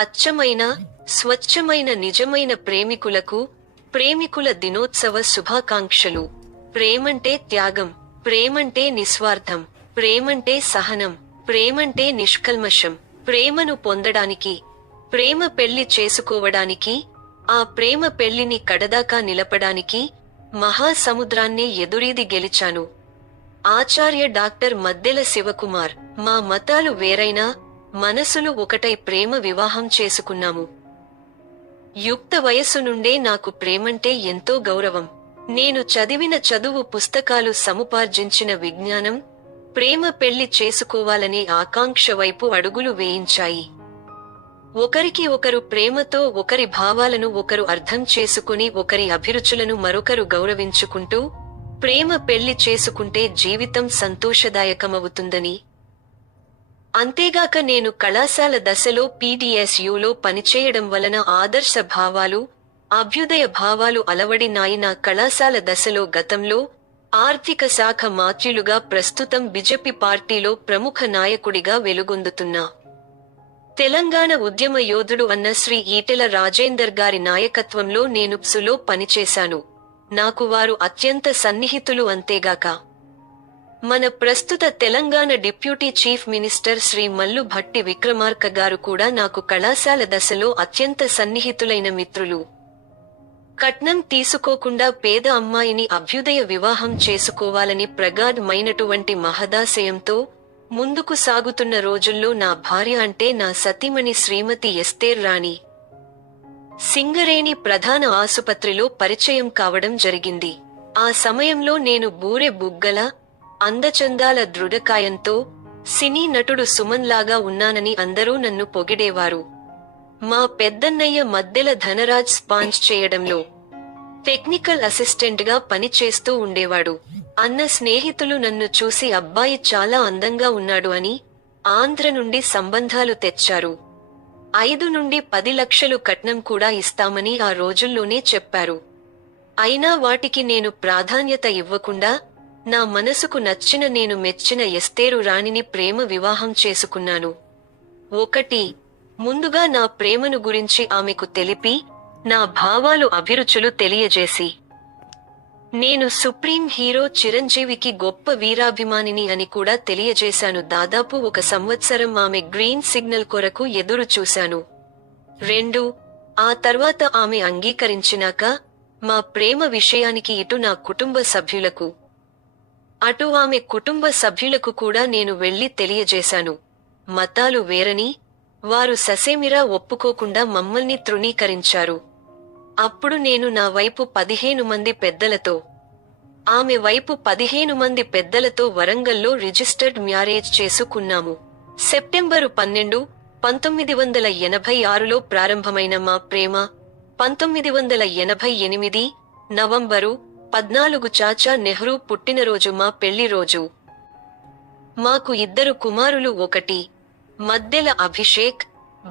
అచ్చమైన, స్వచ్ఛమైన నిజమైన ప్రేమికులకు ప్రేమికుల దినోత్సవ శుభాకాంక్షలు. ప్రేమంటే త్యాగం, ప్రేమంటే నిస్వార్థం, ప్రేమంటే సహనం, ప్రేమంటే నిష్కల్మషం. ప్రేమను పొందడానికి, ప్రేమ పెళ్లి చేసుకోవడానికి, ఆ ప్రేమ పెళ్లిని కడదాకా నిలపడానికి మహాసముద్రాన్నే ఎదురీది గెలిచాను. ఆచార్య డాక్టర్ మద్దెల శివకుమార్. మా మతాలు వేరైనా మనసులు ఒకటై ప్రేమ వివాహం చేసుకున్నాము. యుక్త వయస్సు నుండే నాకు ప్రేమంటే ఎంతో గౌరవం. నేను చదివిన చదువు, పుస్తకాలు, సముపార్జించిన విజ్ఞానం ప్రేమ పెళ్లి చేసుకోవాలనే ఆకాంక్ష వైపు అడుగులు వేయించాయి. ఒకరికి ఒకరు ప్రేమతో, ఒకరి భావాలను ఒకరు అర్థం చేసుకుని, ఒకరి అభిరుచులను మరొకరు గౌరవించుకుంటూ ప్రేమ పెళ్లి చేసుకుంటే జీవితం సంతోషదాయకమవుతుందని. అంతేగాక నేను కళాశాల దశలో PDSUలో పనిచేయడం వలన ఆదర్శ భావాలు, అభ్యుదయ భావాలు అలవడినాయి. నా కళాశాల దశలో గతంలో ఆర్థిక శాఖ మాత్యులుగా, ప్రస్తుతం బిజెపి పార్టీలో ప్రముఖ నాయకుడిగా వెలుగొందుతున్నా తెలంగాణ ఉద్యమ యోధుడు అన్న శ్రీ ఈటెల రాజేందర్ గారి నాయకత్వంలో నేను PSUలో పనిచేశాను. నాకు వారు అత్యంత సన్నిహితులు. అంతేగాక మన ప్రస్తుత Telangana deputy chief minister Shri Mallu Bhatti Vikramarka గారు కూడా నాకు కళాశాల దశలో అత్యంత సన్నిహితులైన మిత్రులు. కట్నం తీసుకోకుండా పేద అమ్మాయిని అభ్యుదయ వివాహం చేసుకోవాలని ప్రగాఢమైనటువంటి మహదాశయంతో ముందుకు సాగుతున్న రోజుల్లో నా భార్య అంటే నా సతీమణి శ్రీమతి ఎస్తేర్ రాణి సింగరేణి ప్రధాన ఆసుపత్రిలో పరిచయం కావడం జరిగింది. ఆ సమయంలో నేను బూరె బుగ్గల, అందచందాల దృఢకాయంతో సినీ నటుడు సుమన్ లాగా ఉన్నానని అందరూ నన్ను పొగిడేవారు. మా పెద్దన్నయ్య మద్దెల ధనరాజ్ స్పాంజ్ చేయడంలో టెక్నికల్ అసిస్టెంట్ గా పనిచేస్తూ ఉండేవాడు. అన్న స్నేహితులు నన్ను చూసి అబ్బాయి చాలా అందంగా ఉన్నాడు అని ఆంధ్ర నుండి సంబంధాలు తెచ్చారు. 5 నుండి 10 లక్షలు కట్నం కూడా ఇస్తామని ఆ రోజుల్లోనే చెప్పారు. అయినా వాటికి నేను ప్రాధాన్యత ఇవ్వకుండా నా మనసుకు నచ్చిన, నేను మెచ్చిన ఎస్తేరు రాణిని ప్రేమ వివాహం చేసుకున్నాను. ముందుగా నా ప్రేమను గురించి ఆమెకు తెలిపి, నా భావాలు, అభిరుచులు తెలియజేసి, నేను సుప్రీం హీరో చిరంజీవికి గొప్ప వీరాభిమానిని అని కూడా తెలియజేశాను. దాదాపు 1 సంవత్సరం ఆమె గ్రీన్ సిగ్నల్ కొరకు ఎదురు చూశాను. 2 ఆ తర్వాత ఆమె అంగీకరించినాక మా ప్రేమ విషయానికి ఇటు నా కుటుంబ సభ్యులకు, అటు ఆమె కుటుంబ సభ్యులకు కూడా నేను వెళ్లి తెలియజేశాను. మతాలు వేరని వారు ససేమిరా ఒప్పుకోకుండా మమ్మల్ని తృణీకరించారు. అప్పుడు నేను నా వైపు 15 మంది పెద్దలతో, ఆమె వైపు 15 మంది పెద్దలతో వరంగల్లో రిజిస్టర్డ్ మ్యారేజ్ చేసుకున్నాము. సెప్టెంబరు 12, 1986లో ప్రారంభమైన మా ప్రేమ 1988 నవంబరు 14 చాచా నెహ్రూ పుట్టినరోజు మా పెళ్లి రోజు. మాకు 2 కుమారులు. 1 మద్దెల అభిషేక్,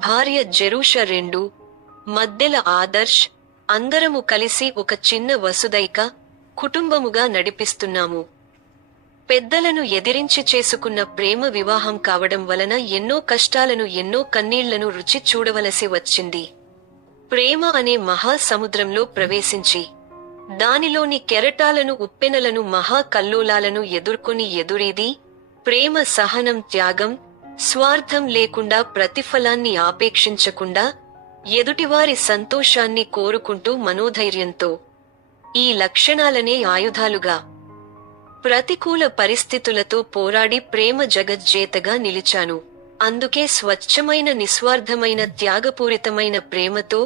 భార్య జెరూష. 2 మద్దెల ఆదర్శ్. అందరము కలిసి ఒక చిన్న వసుదైక కుటుంబముగా నడిపిస్తున్నాము. పెద్దలను ఎదిరించి చేసుకున్న ప్రేమ వివాహం కావడం వలన ఎన్నో కష్టాలను, ఎన్నో కన్నీళ్లను రుచి చూడవలసి వచ్చింది. ప్రేమ అనే మహాసముద్రంలో ప్రవేశించి దానిలోని కెరటాలను, ఉప్పెనలను, మహా కల్లోలాలను ఎదుర్కొని ఎదురీది ప్రేమ, సహనం, త్యాగం, స్వార్థం లేకుండా, ప్రతిఫలాన్ని ఆపేక్షించకుండా, ఎదుటివారి సంతోషాన్ని కోరుకుంటూ మనోధైర్యంతో, ఈ లక్షణాలనే ఆయుధాలుగా ప్రతికూల పరిస్థితులతో పోరాడి ప్రేమ జగజ్జేతగా నిలిచాను. అందుకే స్వచ్ఛమైన, నిస్వార్థమైన, త్యాగపూరితమైన ప్రేమతో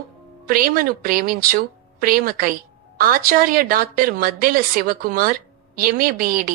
ప్రేమను ప్రేమించు. ప్రేమకై ఆచార్య డాక్టర్ మద్దెల శివకుమార్, MA BEd.